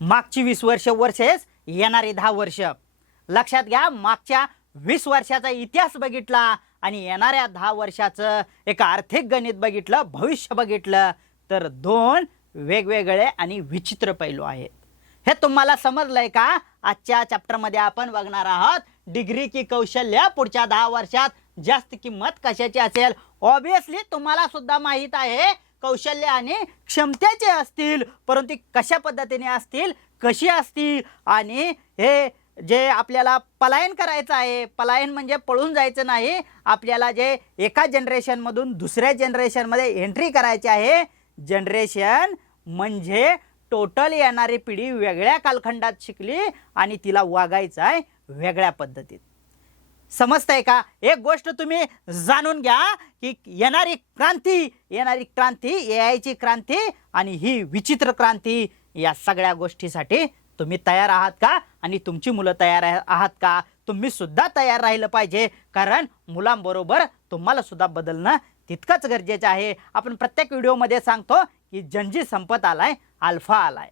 मागची 20 वर्ष वर्सेस येणारी 10 वर्ष लक्षात घ्या। मागच्या 20 वर्षाचा इतिहास बघितला आणि येणाऱ्या 10 वर्षाचं एक आर्थिक गणित बघितलं, भविष्य बघितलं, तर दोन वेगवेगळे आणि विचित्र पैलू आहेत। हे तुम्हाला समजलंय का? आजच्या चॅप्टरमध्ये आपण बघणार आहोत डिग्री की कौशल्य पुढच्या 10 वर्षात जास्त किंमत कशाची असेल। ऑब्वियसली तुम्हाला सुद्धा माहित आहे कौशल्य आणि क्षमतेचे असतील, परंतु कशा पद्धतीने असतील, कशी असतील, आणि हे जे आपल्याला पलायन करायचं आहे, पलायन म्हणजे पळून जायचं नाही, आपल्याला जे एका जनरेशनमधून दुसऱ्या जनरेशनमध्ये एंट्री करायची आहे। जनरेशन म्हणजे टोटल येणारी पिढी वेगळ्या कालखंडात शिकली आणि तिला वागायचं आहे वेगळ्या पद्धतीत। समजतंय का? एक गोष्ट तुम्ही जाणून घ्या की येणारी क्रांती एआयची क्रांती आणि ही विचित्र क्रांती, या सगळ्या गोष्टीसाठी तुम्ही तयार आहात का? आणि तुमची मुलं तयार आहात का? तुम्ही सुद्धा तयार राहिलं पाहिजे, कारण मुलांबरोबर तुम्हाला सुद्धा बदलणं तितकंच गरजेचं आहे। आपण प्रत्येक व्हिडिओमध्ये सांगतो की जनजी संपत आलाय, अल्फा आलाय।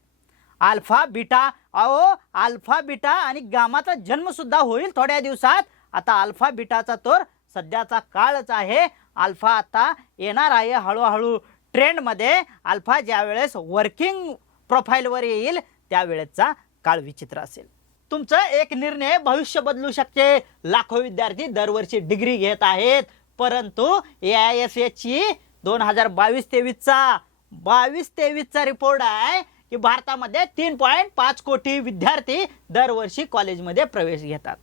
अल्फा बीटा, अहो अल्फा बीटा आणि गामाचा जन्म सुद्धा होईल थोड्या दिवसात। आता अल्फा बीटाचा तर सध्याचा काळच आहे। अल्फा आता येणार आहे हळूहळू ट्रेंडमध्ये। अल्फा ज्या वेळेस वर्किंग प्रोफाईलवर येईल त्यावेळेचा काळ विचित्र असेल। तुमचा एक निर्णय भविष्य बदलू शकते। लाखो विद्यार्थी दरवर्षी डिग्री घेत आहेत, परंतु AISHची 2022-23चा रिपोर्ट आहे की भारतामध्ये 3.5 कोटी विद्यार्थी दरवर्षी कॉलेजमध्ये प्रवेश घेतात।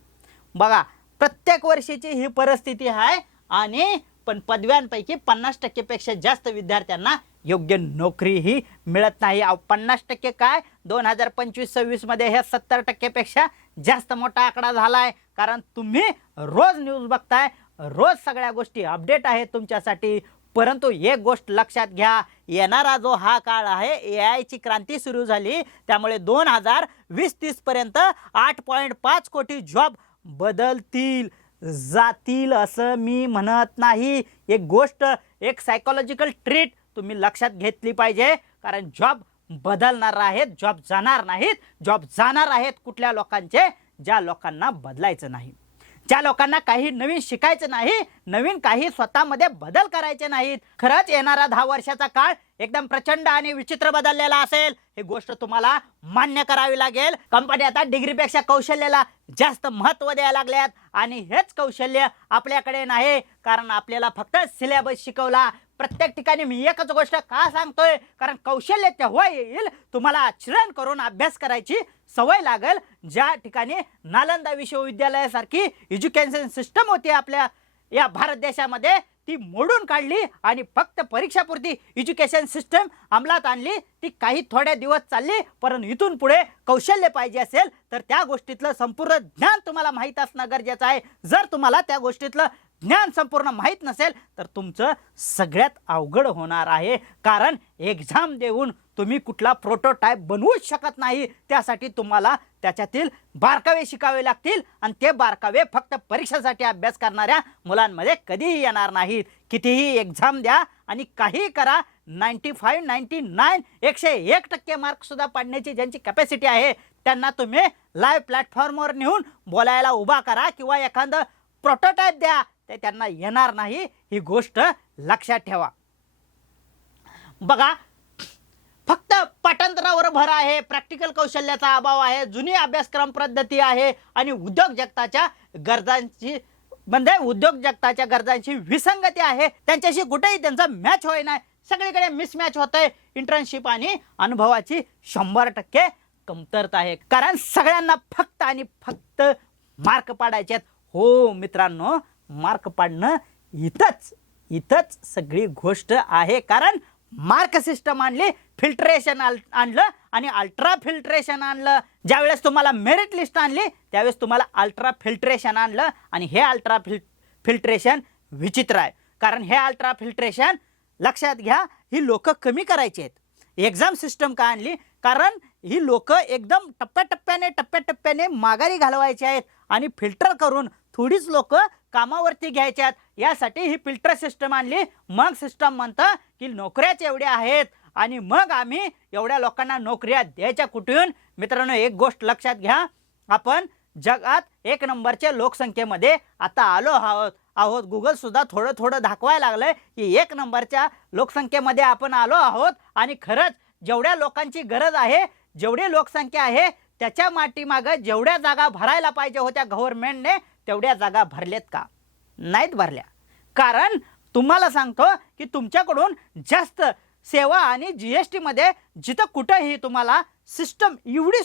बघा, प्रत्येक वर्षीची ही परिस्थिती आहे आणि पण पदव्यांपैकी 50% पेक्षा जास्त विद्यार्थ्यांना योग्य नोकरीही मिळत नाही। 50% काय, 2025-26 मध्ये हे 70% पेक्षा जास्त मोठा आकडा झालाय। कारण तुम्ही रोज न्यूज बघताय, रोज सगळ्या गोष्टी अपडेट आहेत तुमच्यासाठी। परंतु एक गोष्ट लक्षात घ्या, येणारा जो हा काळ आहे, एआयची क्रांती सुरू झाली, त्यामुळे 2020-30 पर्यंत 8.5 कोटी जॉब बदलतील, जातील असं मी म्हणत नाही। एक गोष्ट, एक सायकोलॉजिकल ट्रीट तुम्ही लक्षात घेतली पाहिजे, कारण जॉब बदलणार आहेत, जॉब जाणार नाहीत। जॉब जाणार आहेत कुठल्या लोकांचे? ज्या लोकांना बदलायचं नाही, ज्या लोकांना काही नवीन शिकायचं नाही, नवीन काही स्वतःमध्ये बदल करायचे नाहीत। खरंच येणारा 10 वर्षाचा काळ एकदम प्रचंड आणि विचित्र बदललेला असेल, ही गोष्ट तुम्हाला मान्य करावी लागेल। कंपनी आता डिग्रीपेक्षा कौशल्याला जास्त महत्त्व द्यायला लागल्यात आणि हेच कौशल्य आपल्याकडे नाही, कारण आपल्याला फक्त सिलेबस शिकवला। प्रत्येक ठिकाणी मी एकच गोष्ट का सांगतोय, कारण कौशल्य तेव्हा येईल तुम्हाला आचरण करून अभ्यास करायची सवय लागेल। ज्या ठिकाणी नालंदा विश्वविद्यालयासारखी एज्युकेशन सिस्टम होती आपल्या या भारत देशामध्ये, ती मोडून काढली आणि फक्त परीक्षापुरती एज्युकेशन सिस्टम अंमलात आणली। ती काही थोड्या दिवस चालली, परंतु इथून पुढे कौशल्य पाहिजे असेल तर त्या गोष्टीतलं संपूर्ण ज्ञान तुम्हाला माहीत असणं गरजेचं आहे। जर तुम्हाला त्या गोष्टीतलं ज्ञान संपूर्ण माहीत नसेल तर तुमचं सगळ्यात अवघड होणार आहे, कारण एक्झाम देऊन तुम्ही कुठला प्रोटोटाइप बनवूच शकत नाही। त्यासाठी तुम्हाला त्याच्यातील बारकावे शिकावे लागतील आणि ते बारकावे फक्त परीक्षेसाठी अभ्यास करणाऱ्या मुलांमध्ये कधीही येणार नाहीत। कितीही एक्झाम द्या आणि काही करा, 95, 99, 101% मार्क सुद्धा पाडण्याची ज्यांची कॅपॅसिटी आहे त्यांना तुम्ही लाईव्ह प्लॅटफॉर्मवर नेऊन बोलायला उभा करा किंवा एखादं प्रोटोटाइप द्या, ते त्यांना येणार नाही। ही गोष्ट लक्षात ठेवा। बघा, फक्त पाठांतरावर भर आहे, प्रॅक्टिकल कौशल्याचा अभाव आहे, जुनी अभ्यासक्रम पद्धती आहे आणि उद्योग जगताच्या गरजांची विसंगती आहे। त्यांच्याशी कुठेही त्यांचा मॅच होय नाही, सगळीकडे मिसमॅच होतंय। इंटर्नशिप आणि अनुभवाची 100% कमतरता आहे, कारण सगळ्यांना फक्त आणि फक्त मार्क पाडायचे आहेत। हो मित्रांनो, मार्क पाडणं इथंच सगळी गोष्ट आहे, कारण मार्क सिस्टम आणली, फिल्ट्रेशन आणलं आणि अल्ट्रा फिल्ट्रेशन आणलं। ज्यावेळेस तुम्हाला मेरिट लिस्ट आणली त्यावेळेस तुम्हाला अल्ट्रा फिल्ट्रेशन आणलं आणि हे अल्ट्रा फिल्ट्रेशन विचित्र आहे, कारण हे अल्ट्रा फिल्ट्रेशन लक्षात घ्या, ही लोक कमी करायची आहेत। एक्झाम सिस्टम का आणली? कारण ही लोक एकदम टप्प्याटप्प्याने माघारी घालवायची आहेत आणि फिल्टर करून थोडीच लोक कामावरती घ्यायच्यात, यासाठी ही फिल्टर सिस्टम आणली। मग सिस्टम म्हणतं की नोकऱ्याच एवढ्या आहेत आणि मग आम्ही एवढ्या लोकांना नोकऱ्या द्यायच्या कुठून? मित्रांनो, एक गोष्ट लक्षात घ्या, आपण जगात 1 नंबरच्या लोकसंख्येमध्ये आता आलो आहोत. गुगल सुद्धा थोडं थोडं दाखवायला लागलंय की 1 नंबरच्या लोकसंख्येमध्ये आपण आलो आहोत. आणि खरंच जेवढ्या लोकांची गरज आहे, जेवढी लोकसंख्या आहे, त्याच्या मागं जेवढ्या जागा भरायला पाहिजे होत्या गव्हर्नमेंटने, तेवढ्या जागा भरलेत का? नाहीत भरल्या. कारण तुम्हाला सांगतो की तुमच्याकडून जास्त सेवा आणि GST मध्ये जिथं कुठंही तुम्हाला सिस्टम एवढी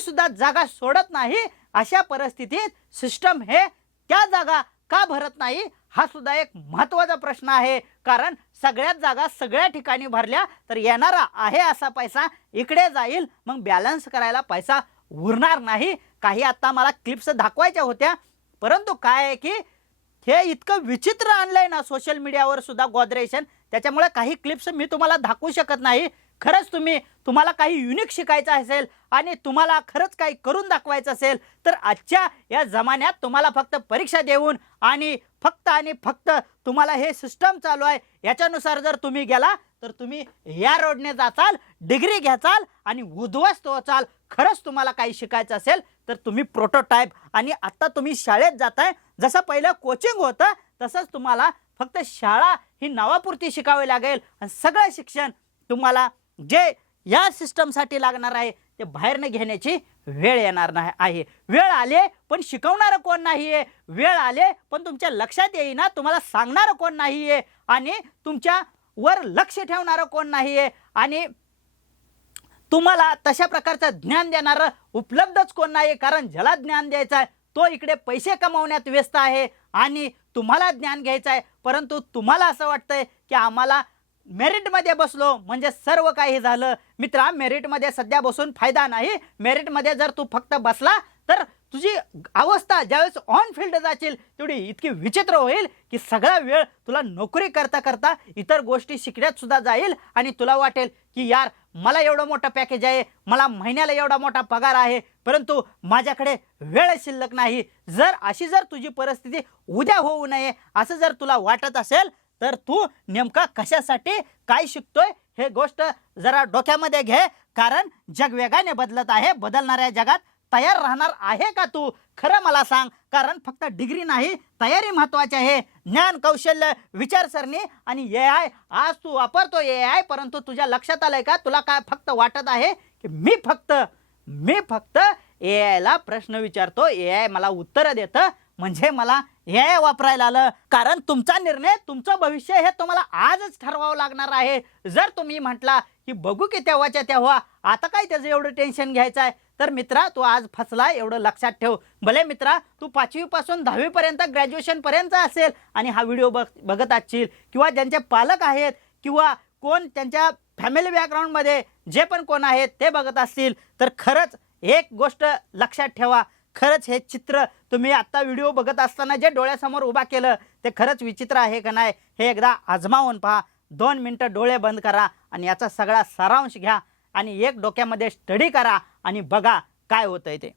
सुद्धा जागा सोडत नाही. अशा परिस्थितीत सिस्टम हे त्या जागा का भरत नाही, हा सुद्धा एक महत्त्वाचा प्रश्न आहे. कारण सगळ्याच जागा सगळ्या ठिकाणी भरल्या तर येणारा आहे असा पैसा इकडे जाईल, मग बॅलन्स करायला पैसा उरणार नाही. काही आता मला क्लिप्स दाखवायच्या होत्या, परंतु काय आहे की हे इतकं विचित्र आणलंय ना सोशल मीडियावर सुद्धा गोदरेशन, त्याच्यामुळे काही क्लिप्स मी तुम्हाला दाखवू शकत नाही. खरंच तुम्हाला काही युनिक शिकायचं असेल आणि तुम्हाला खरंच काही करून दाखवायचं असेल तर आजच्या या जमान्यात तुम्हाला फक्त परीक्षा देऊन आणि फक्त तुम्हाला हे सिस्टम चालू आहे याच्यानुसार जर तुम्ही गेला तर तुम्ही या रोडने जाचाल, डिग्री घ्याचाल आणि उद्ध्वस्त होचाल. खरंच तुम्हाला काही शिकायचं असेल तर तुम्ही प्रोटोटाईप आणि आता तुम्ही शाळेत जाताय, जसं पहिलं कोचिंग होतं तसंच तुम्हाला फक्त शाळा ही नावापुरती शिकावी लागेल आणि सगळं शिक्षण तुम्हाला जे या सिस्टमसाठी लागणार आहे ते बाहेरनं घेण्याची वेळ येणार नाही आहे. वेळ आले पण शिकवणारं कोण नाही आहे, वेळ आले पण तुमच्या लक्षात येईना तुम्हाला सांगणारं कोण नाही आहे आणि तुमच्यावर लक्ष ठेवणारं कोण नाही आहे आणि तुम्हाला तशा प्रकारचं ज्ञान देणारं उपलब्धच कोण नाही. कारण ज्याला ज्ञान द्यायचं आहे तो इकडे पैसे कमवण्यात व्यस्त आहे आणि तुम्हाला ज्ञान घ्यायचं आहे, परंतु तुम्हाला असं वाटतंय की आम्हाला मेरिटमध्ये बसलो म्हणजे सर्व काही झालं. मित्रा, मेरिटमध्ये सध्या बसून फायदा नाही. मेरिटमध्ये जर तू फक्त बसला तर तुझी अवस्था ज्यावेळेस ऑन फील्ड जाशील तेवढी इतकी विचित्र होईल की सगळा वेळ तुला नोकरी करता करता इतर गोष्टी शिकण्यात सुद्धा जाईल आणि तुला वाटेल की यार मला एवढं मोठं पॅकेज आहे, मला महिन्याला एवढा मोठा पगार आहे, परंतु माझ्याकडे वेळ शिल्लक नाही. जर तुझी परिस्थिती उद्या होऊ नये असं जर तुला वाटत असेल तर तू नेमका कशासाठी काय शिकतोय हे गोष्ट जरा डोक्यामध्ये घे. कारण जग वेगाने बदलत आहे. बदलणाऱ्या जगात तयार राहणार आहे का तू? खरं मला सांग. कारण फक्त डिग्री नाही, तयारी महत्त्वाची आहे. ज्ञान, कौशल्य, विचारसरणी आणि AI. आज तू वापरतो AI, परंतु तुझ्या लक्षात आलंय का? तुला काय फक्त वाटत आहे की मी फक्त AI ला प्रश्न विचारतो, AI मला उत्तरं देतं म्हणजे मला AI वापरायला आलं. कारण तुमचा निर्णय, तुमचं भविष्य हे तुम्हाला आजच ठरवावं लागणार आहे. जर तुम्ही म्हटला की बघू की तेव्हाच्या तेव्हा, आता काय त्याचं एवढं टेन्शन घ्यायचं आहे, तर मित्रा तू आज फसला एवढं लक्षात ठेव. भले मित्रा तू 5वी पासून 10वी पर्यंत ग्रॅज्युएशन पर्यंत असेल आणि हा व्हिडिओ बघत असशील किंवा ज्यांचे पालक आहेत किंवा कोण त्यांच्या फॅमिली बॅकग्राऊंडमध्ये जे पण कोण आहेत ते बघत असतील तर खरंच एक गोष्ट लक्षात ठेवा. खरंच हे चित्र तुम्ही आत्ता व्हिडिओ बघत असताना जे डोळ्यासमोर उभा केलं ते खरंच विचित्र आहे का नाही हे एकदा आजमावून पहा. 2 मिनटं डोळे बंद करा आणि याचा सगळा सारांश घ्या आणि एक डोक्यामध्ये स्टडी करा आणि बघा काय होतंय ते.